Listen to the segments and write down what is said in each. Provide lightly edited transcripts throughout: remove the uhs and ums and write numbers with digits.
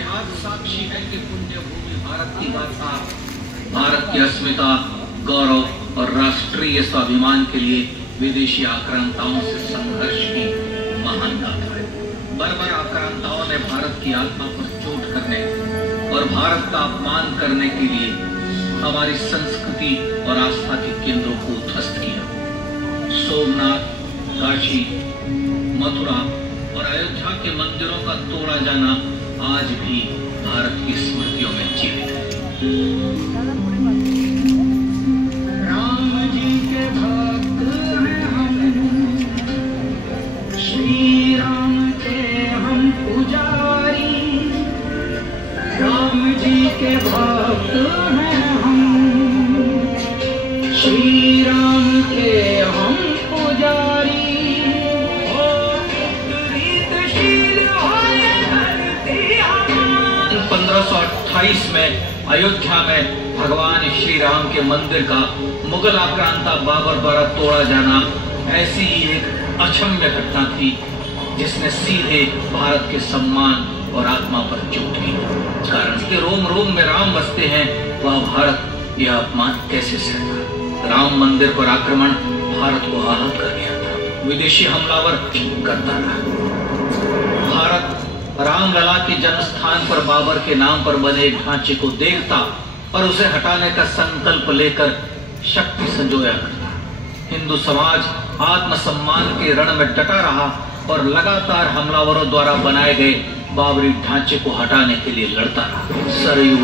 इतिहास साक्षी है कि पुण्य भूमि भारत की गाथा, भारत की अस्मिता, गौरव और राष्ट्रीय स्वाभिमान के लिए विदेशी आक्रांताओं से संघर्ष की महान गाथा है। बर्बर आक्रांताओं ने भारत की आत्मा पर चोट करने और भारत का अपमान करने के लिए हमारी संस्कृति और आस्था के केंद्रों को ध्वस्त किया। सोमनाथ, काशी, मथुरा और अयोध्या के मंदिरों का तोड़ा जाना आज भी भारत की स्मृतियों में जीवित है। राम जी के भक्त हैं हम, श्री राम के हम पुजारी। राम जी के भक्त हैं हम, श्री राम के हम पुजारी। 1528 में अयोध्या में भगवान श्री राम के मंदिर का मुगल आक्रांता बाबर द्वारा तोड़ा जाना ऐसी ही एक अक्षम्य घटना थी जिसने सीधे भारत के सम्मान और आत्मा पर चोट की। कारण के रोम रोम में राम बसते हैं, वह भारत यह अपमान कैसे सहता। राम मंदिर पर आक्रमण भारत को आहत कर गया था, विदेशी हमलावर करता रहा। भारत रामलला के जन्म स्थान पर बाबर के नाम पर बने एक ढांचे को देखता और उसे हटाने का संकल्प लेकर शक्ति संजोया करता। हिंदू समाज आत्मसम्मान के रण में डटा रहा और लगातार हमलावरों द्वारा बनाए गए बाबरी ढांचे को हटाने के लिए लड़ता रहा। सरयू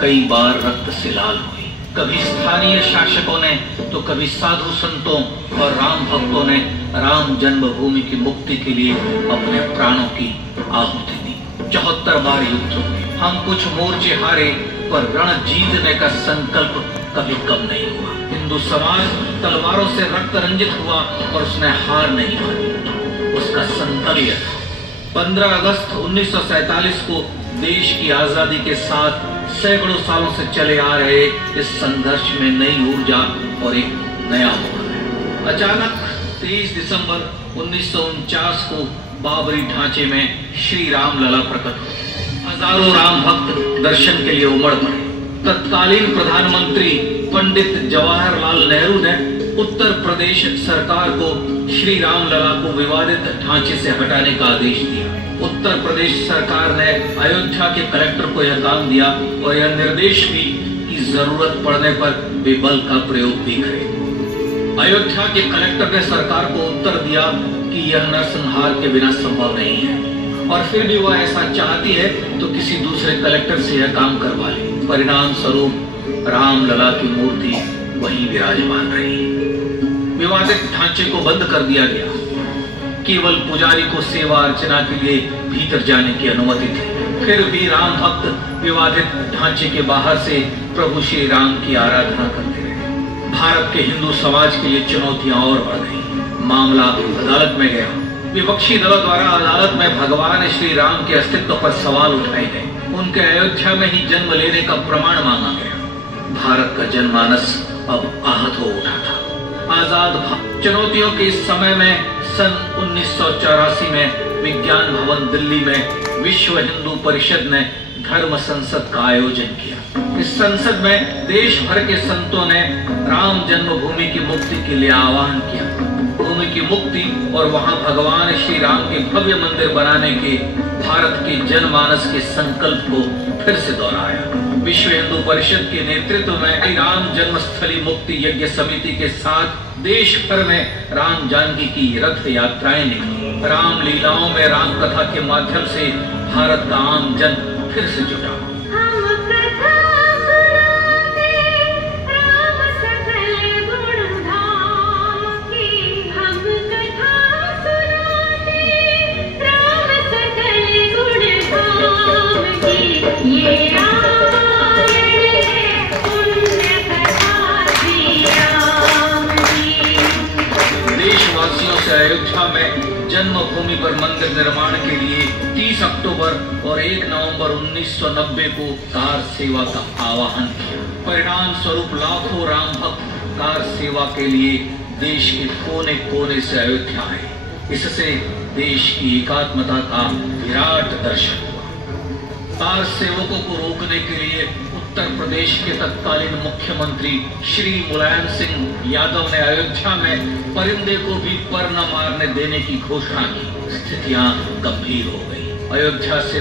कई बार रक्त से लाल हुई। कभी स्थानीय शासकों ने तो कभी साधु संतों और राम भक्तों ने राम जन्मभूमि की मुक्ति के लिए अपने प्राणों की आहुति दी। 74 बार युद्ध हुए, हम कुछ मोर्चे हारे, पर रण जीतने का संकल्प कभी कम नहीं हुआ। हिंदू समाज तलवारों से रक्त रंजित हुआ और उसने हार नहीं मानी। उसका संकल्प 15 अगस्त 1947 को देश की आजादी के साथ सैकड़ों सालों से चले आ रहे इस संघर्ष में नई ऊर्जा और एक नया मोड़ है। अचानक 23 दिसंबर 1949 को बाबरी ढांचे में श्री राम लला प्रकट हुए। हजारों राम भक्त दर्शन के लिए उमड़ पड़े। तत्कालीन प्रधानमंत्री पंडित जवाहरलाल नेहरू ने उत्तर प्रदेश सरकार को श्री राम लला को विवादित ढांचे से हटाने का आदेश दिया। उत्तर प्रदेश सरकार ने अयोध्या के कलेक्टर को यह काम दिया और यह निर्देश भी कि जरूरत पड़ने पर वे बल का प्रयोग भी करें। अयोध्या के कलेक्टर ने सरकार को उत्तर दिया कि यह नरसंहार के बिना संभव नहीं है और फिर भी वह ऐसा चाहती है तो किसी दूसरे कलेक्टर से यह काम करवा ले। परिणाम स्वरूप राम लला की मूर्ति वहीं विराजमान रही। विवादित ढांचे को बंद कर दिया गया। केवल पुजारी को सेवा अर्चना के लिए भीतर जाने की अनुमति थी। फिर भी राम भक्त विवादित ढांचे के बाहर से प्रभु श्री राम की आराधना करते रहे। भारत के हिंदू समाज के लिए चुनौतियां और बढ़ गई। मामला अदालत में गया। विपक्षी दलों द्वारा अदालत में भगवान श्री राम के अस्तित्व पर सवाल उठाए गए। उनके अयोध्या में ही जन्म लेने का प्रमाण मांगा गया। भारत का जनमानस अब आहत हो उठा था। आजाद चुनौतियों के इस समय में सन 1984 में विज्ञान भवन दिल्ली में विश्व हिंदू परिषद ने धर्म संसद का आयोजन किया। इस संसद में देश भर के संतों ने राम जन्मभूमि की मुक्ति के लिए आह्वान किया। भूमि की मुक्ति और वहां भगवान श्री राम के भव्य मंदिर बनाने के भारत के जनमानस के संकल्प को फिर से दोहराया। विश्व हिंदू परिषद के नेतृत्व में राम जन्मस्थली मुक्ति यज्ञ समिति के साथ देश भर में राम जानकी की रथ यात्राएं निकली। राम लीलाओं में राम कथा के माध्यम से भारत का आम जन फिर से जुटा। देशवासियों से अयोध्या में जन्मभूमि पर मंदिर निर्माण के लिए 30 अक्टूबर और 1 नवंबर 1990 को कार सेवा का आह्वान किया। परिणाम स्वरूप लाखों राम भक्त कार सेवा के लिए देश के कोने कोने से अयोध्या आए। इससे देश की एकात्मता का विराट दर्शन हुआ। कार सेवकों को रोकने के लिए उत्तर प्रदेश के तत्कालीन मुख्यमंत्री श्री मुलायम सिंह यादव ने अयोध्या में परिंदे को भी पर न मारने देने की घोषणा की। स्थितियां गंभीर हो गई। अयोध्या से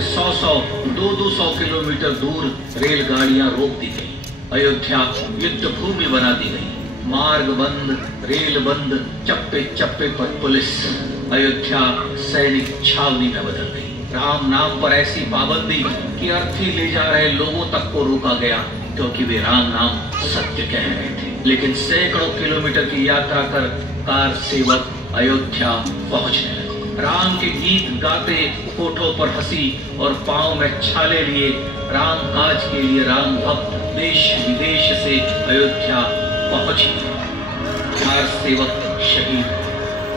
200 किलोमीटर दूर रेलगाड़ियां रोक दी गई। अयोध्या युद्ध भूमि बना दी गई। मार्ग बंद, रेल बंद, चप्पे चप्पे पर पुलिस। अयोध्या सैनिक छावनी में बदल गई। राम नाम पर ऐसी पाबंदी कि अर्थी ले जा रहे लोगों तक को रोका गया, क्योंकि वे राम नाम सत्य कह रहे थे। लेकिन सैकड़ों किलोमीटर की यात्रा कर कार सेवक अयोध्या पहुंचने लगे। राम के गीत गाते, होठों पर हंसी और पांव में छाले लिए राम काज के लिए राम भक्त देश विदेश से अयोध्या पहुंचे। कार सेवक शहीद।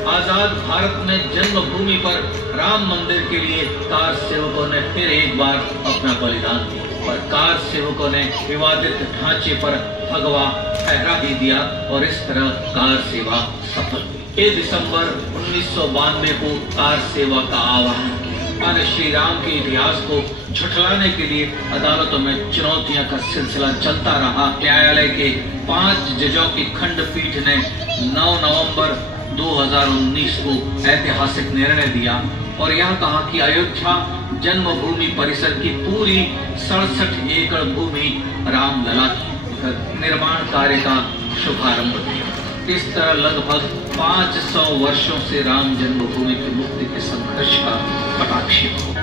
आजाद भारत में जन्मभूमि पर राम मंदिर के लिए कार सेवकों ने फिर एक बार अपना बलिदान दिया, पर कार सेवकों ने विवादित ढांचे पर भगवा फहरा ही दिया और इस तरह कार सेवा सफल हुई। 1 दिसंबर 1992 को कार सेवा का आह्वान किया। श्री राम के इतिहास को झुठलाने के लिए अदालतों में चुनौतियां का सिलसिला चलता रहा। न्यायालय के 5 जजों की खंडपीठ ने 9 नवंबर 2019 को ऐतिहासिक निर्णय दिया और यह कहा कि अयोध्या जन्मभूमि परिसर की पूरी 67 एकड़ भूमि रामलला की निर्माण कार्य का शुभारंभ किया। इस तरह लगभग 500 वर्षों से राम जन्मभूमि की मुक्ति के संघर्ष का कटाक्ष हो।